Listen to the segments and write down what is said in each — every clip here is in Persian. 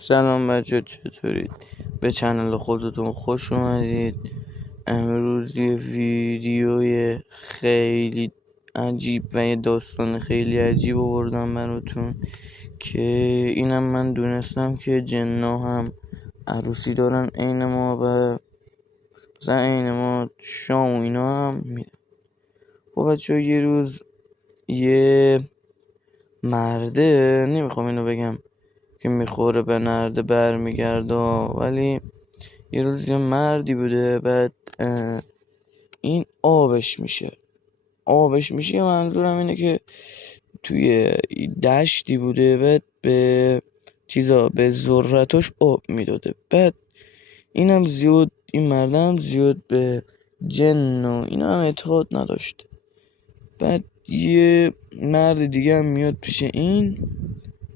سلام بچه، چطورید؟ به چنل خودتون خوش اومدید. امروز یه ویدیوی خیلی عجیب و یه داستان خیلی عجیب آوردم براتون که اینم من دونستم که جنا هم عروسی دارن عین ما و مثلا عین ما شام و اینا هم میدن. خب بچه یه روز یه مرده، نمیخوام اینو بگم که میخوره به نرده برمیگرده، ولی یه روز یه مردی بوده، بعد این آبش میشه. منظورم اینه که توی دشتی بوده، بعد به ذرتاش آب میداده. بعد این مردم زیاد به جن و اینا هم اعتقاد نداشت. بعد یه مرد دیگه هم میاد پیش این،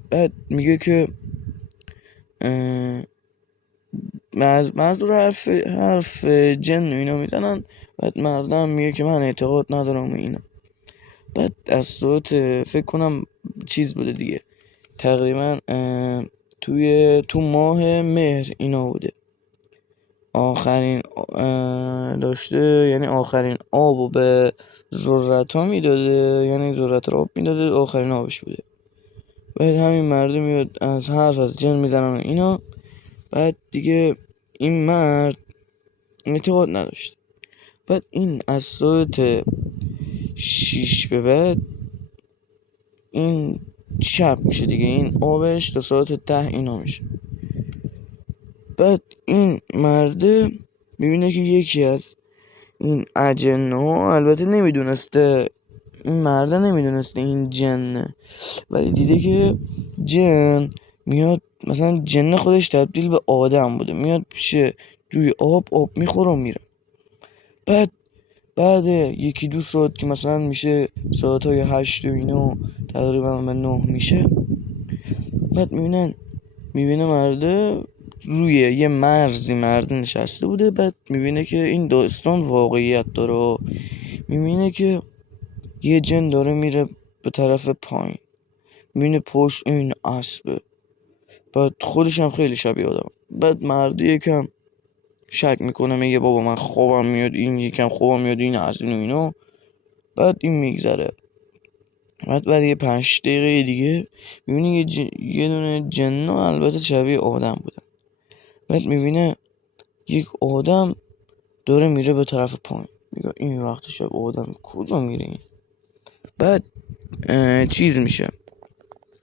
بعد میگه که منظور حرف جن و اینا میزنن. بعد مردم میگه که من اعتقاد ندارم و اینا. بعد از صورت فکر کنم چیز بوده دیگه، تقریبا تو ماه مهر اینا بوده، آخرین داشته، یعنی آخرین آبو به ذرت ها میداده، یعنی ذرت رو آب میداده، آخرین آبش بوده. بعد همین مرده میاد از حرف از جن میزنن و اینا. بعد دیگه این مرد اعتقاد نداشت. بعد این از ساعت 6 به بعد این شب میشه دیگه، این آبش تا ساعت 10 اینا میشه. بعد این مرده میبینه که یکی از این اجنه ها، البته نمیدونسته، این مرده نمیدونسته این جنه، ولی دیده که جن میاد، مثلا جن خودش تبدیل به آدم بوده، میاد پیش جوی آب میخوره و میره. بعد یکی دو ساعت که مثلا میشه ساعتهای 8 و اینا، تقریبا به 9 میشه، بعد میبینه مرده روی یه مرده نشسته بوده. بعد میبینه که این داستان واقعیت داره، میبینه که یه جن داره میره به طرف پایین، میبینه پشت این اسبه، بعد خودش هم خیلی شبیه آدم. بعد مرده یکم شک میکنه، میگه بابا من خوابم میاد، این از این و اینا. بعد این میگذره. بعد یه 5 دقیقه دیگه میبینه یه دونه جنا، البته شبیه آدم بودن. بعد میبینه یک آدم داره میره به طرف پایین، میگه این وقت شب آدم کجا میره این؟ بعد چیز میشه،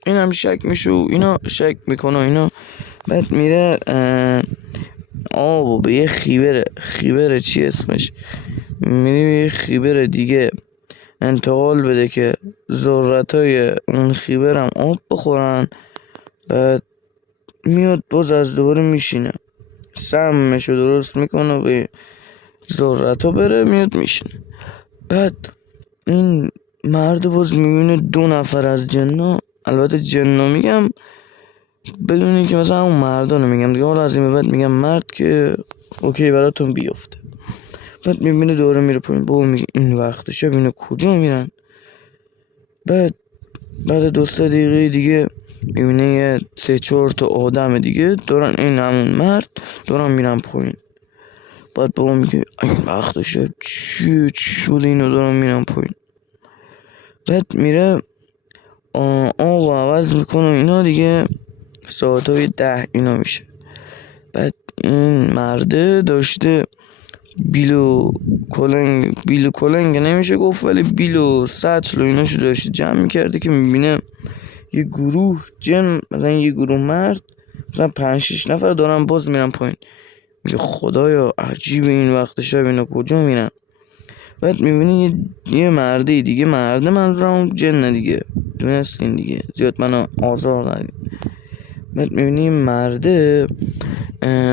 این هم شک میشه و اینا، شک میکنه اینا. بعد میره به یه خیبره چی اسمش، میره به یه خیبر دیگه انتقال بده که ذرتای اون خیبرم آب بخورن. بعد میاد باز از دوباره میشینه، سمشو درست میکنه به ذرتا بره، میاد میشینه. بعد این مرد باز میبینه 2 نفر از جنا، البته جنا میگم بدونی که مثلا اون مردانو میگم دیگه، حالا از این بعد میگم مرد که اوکی براتون بیفته. بعد میبینه دوره میره پایین، بابا میگه این وقت شب اینا کجا میرن؟ بعد 2-3 دقیقه دیگه میبینه یه 3-4 تا آدم دیگه دارن، این همون مرد، دارن میرن پایین. بعد بابا میگه این وقت شب چی شده اینا دارن میرن پایین؟ بعد میره آب عوض میکنه اینا دیگه، ساعتهای 10 اینا میشه. بعد این مرده داشته بیل و کلنگ نمیشه گفت، ولی بیل و سطل و ایناشو داشته جمع میکرده که میبینه یه گروه جن، مثلا یه گروه مرد، مثلا 5-6 نفر دارن باز میرن پایین. میگه خدایا عجیب این وقت شب اینا کجا میرن؟ بعد میبینی یه مرده دیگه، مرده منظورم اون جن دیگه، دونستین دیگه، زیاد منو آزار ندید. بعد میبینی مرده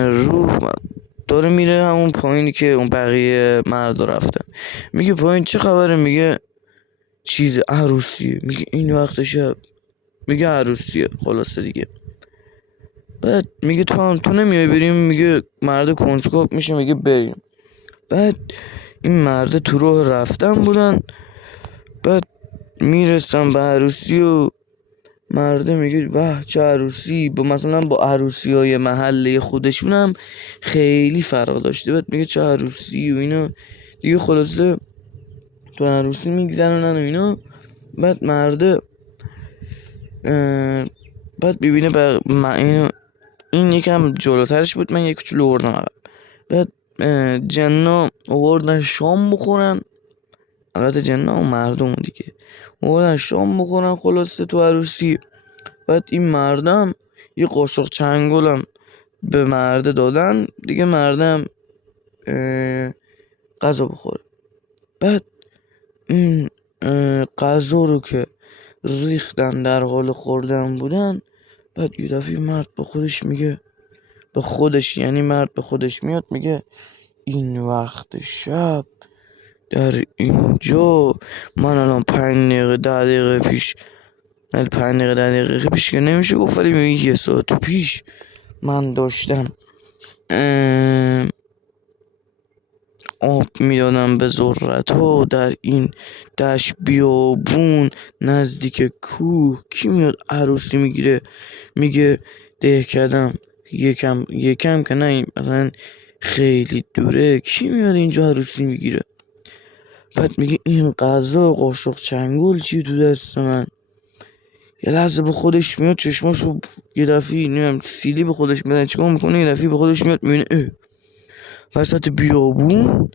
رو داره میره همون پایینی که اون بقیه مرد رفتن. میگه پایین چه خبره؟ میگه چیز عروسیه. میگه این وقت شب؟ میگه عروسیه خلاصه دیگه. بعد میگه تو نمیای بریم؟ میگه مرد کنجکاو میشه، میگه بریم. بعد این مرد تو راه رفتن بودن، بعد میرسن به عروسی و مرده میگه واه چه عروسی، با مثلا با عروسی های محله خودشون هم خیلی فرق داشته. بعد میگه چه عروسی و اینا دیگه. خلاصه تو عروسی میگذرنن و اینا. بعد مرده بعد ببینه این یکم جلوترش بود، من یک کوچولو آوردم عقب. بعد جنا آوردن شام بخورن، البته جنا و مردم دیگه آوردن شام بخورن خلاصه تو عروسی. بعد این مردم یه قاشق چنگولم به مرده دادن دیگه، مردم غذا بخوره. بعد این غذا رو که ریختن در حال خوردن بودن، بعد یه دفعه مرد به خودش میگه، به خودش یعنی مرد به خودش میاد میگه این وقت شب در اینجا، من الان 5 دقیقه 10 دقیقه پیش، نه 5 دقیقه 10 دقیقه پیش که نمیشه گفت، ولی میگه 1 ساعت پیش من داشتم آب میدادم به ذرت‌ها در این دشت بیابون نزدیک کوه. کی میاد عروسی میگیره؟ میگه دهکدم، یکم که نه مثلا خیلی دوره، کی میاد اینجا عروسی میگیره؟ بعد میگه این غذا قاشق چنگول چی تو دست من؟ یه لحظه به خودش میاد، چشماشو یه دفعه نمیم سیلی به خودش میاد، چیکار میکنه؟ یه دفعه به خودش میاد میبینه وسط بیابون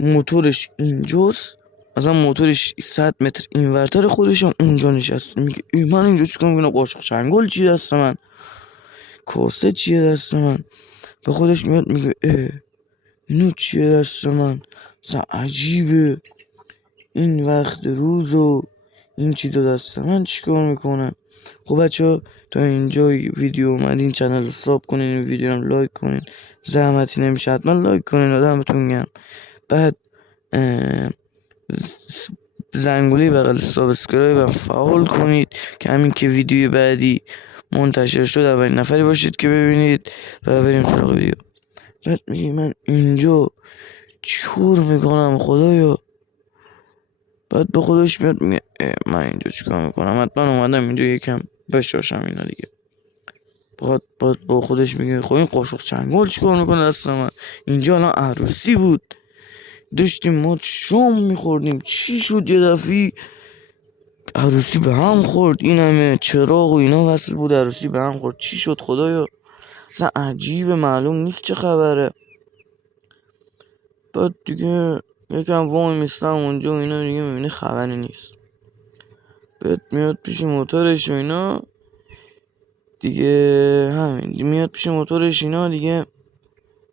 موتورش اینجاست، مثلا موتورش 100 متر این ورتر، خودش هم اونجا نشسته. میگه من اینجا چیکار میکنم؟ قاشق چنگل چی دست من؟ کاسه چیه دست من؟ به خودش میاد میگه اینو چیه دست من؟ مثلا عجیبه این وقت روز و این چیزا دست من چیکار میکنم؟ خب بچه تا اینجا ویدیو اومدین چنل رو ساب کنین، این ویدیو رو لایک کنین، زحمتی نمیشه حتما لایک کنین، آدمتون گرم. بعد زنگوله بغل سابسکرایب هم فعال کنید که همین که ویدیو بعدی منتشر شد اولین نفری باشید که ببینید. و بریم سراغ ویدیو. بعد میگه من اینجا چیکار میکنم خدایا؟ بعد به خودش میاد میگه من اینجا چیکار میکنم؟ حتما اومدم اینجا یکم بشاشم اینا دیگه. بعد با خودش میگه خب این قاشق چنگال چیکار میکنه دست من؟ اینجا الان عروسی بود، داشتیم ما شام میخوردیم، چی شد یه دفعه عروسی به هم خورد؟ این همه چراغ و اینا وصل بود، عروسی به هم خورد، چی شد خدایا؟ اصلا عجیبه، معلوم نیست چه خبره. بعد دیگه یکم وای میستم اونجا و اینا، دیگه میبینه خبری نیست. بعد میاد پیش موتورش و اینا دیگه، همین میاد پیش موتورش اینا دیگه،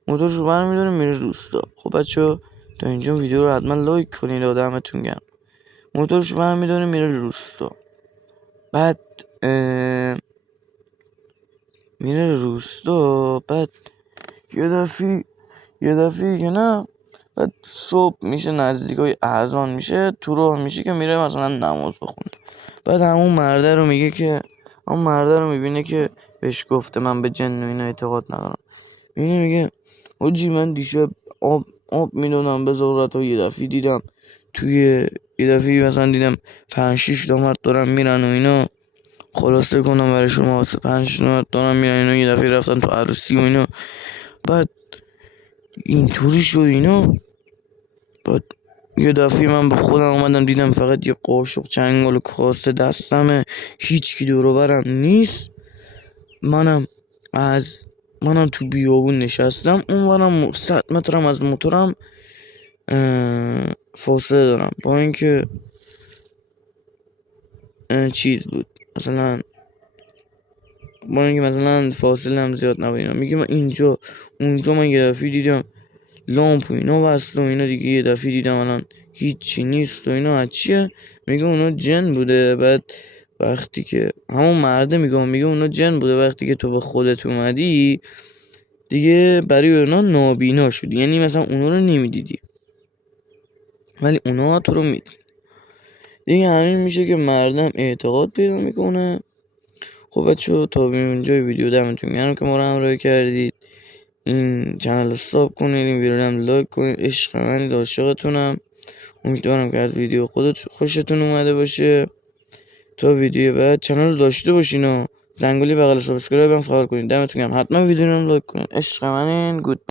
موتورشو برمیداره میره روستا. خب بچه تا اینجا ویدیو رو حتما لایک کنید، آدمتون گرم. موتورشو برمیداره میره روستا. بعد میره روستا. بعد یه دفعه که نه، بعد صبح میشه، نزدیکای اذان میشه، تو راه میشه که میره مثلا نماز بخونه. بعد همون مرده رو میبینه که بهش گفته من به جن و اینا اعتقاد ندارم. میگه حاجی من دیشب آب میدونم به ذرت ها، یه دفعه مثلا دیدم 5-6 تا مرد دارن میرن و اینا. خلاصه کنم برای شما 5 تا مرد دارن میرن اینا، یه دفعه رفتن تو عروسی و اینا. بعد اینطوری شد اینا. بعد یه دفعه من به خودم اومدم دیدم فقط یه قاشق چنگال و کاسه دستمه، هیچ کی دور و برم نیست. منم تو بیابون نشستم، اونورم 100 مترم از موتورم فاصله دارم، با اینکه چیز بود مثلا، با اینکه مثلا فاصله هم زیاد نبود اینا. میگه من اونجا من یه دفعه دیدم لامپ و اینا وصل و اینا، دیگه یه دفعه دیدم الان هیچی نیست و اینا. از چیه؟ میگه اونا جن بوده. بعد وقتی که همون مرده میگه اونا جن بوده، وقتی که تو به خودت اومدی دیگه برای اونا نابینا شدی، یعنی مثلا اونا رو نمیدیدی ولی اونا تو رو میدید دیگه. همین میشه که مردم اعتقاد پیدا میکنه. خب بچه تا اونجای ویدیو دمتون گرم که ما رو همراهی کردید. این چنل رو ساب کنید، این ویدیو رو هم لایک کنید. عشق منید، عاشقتونم. امیدوارم که از ویدیو خوشتون اومده باشه. تا ویدیو بعد چنل رو داشته باشین و زنگوله بغل سابسکرایب هم فعال کنین. دمتون گرم. حتما ویدیو رو لایک کنین. عشق منین. گود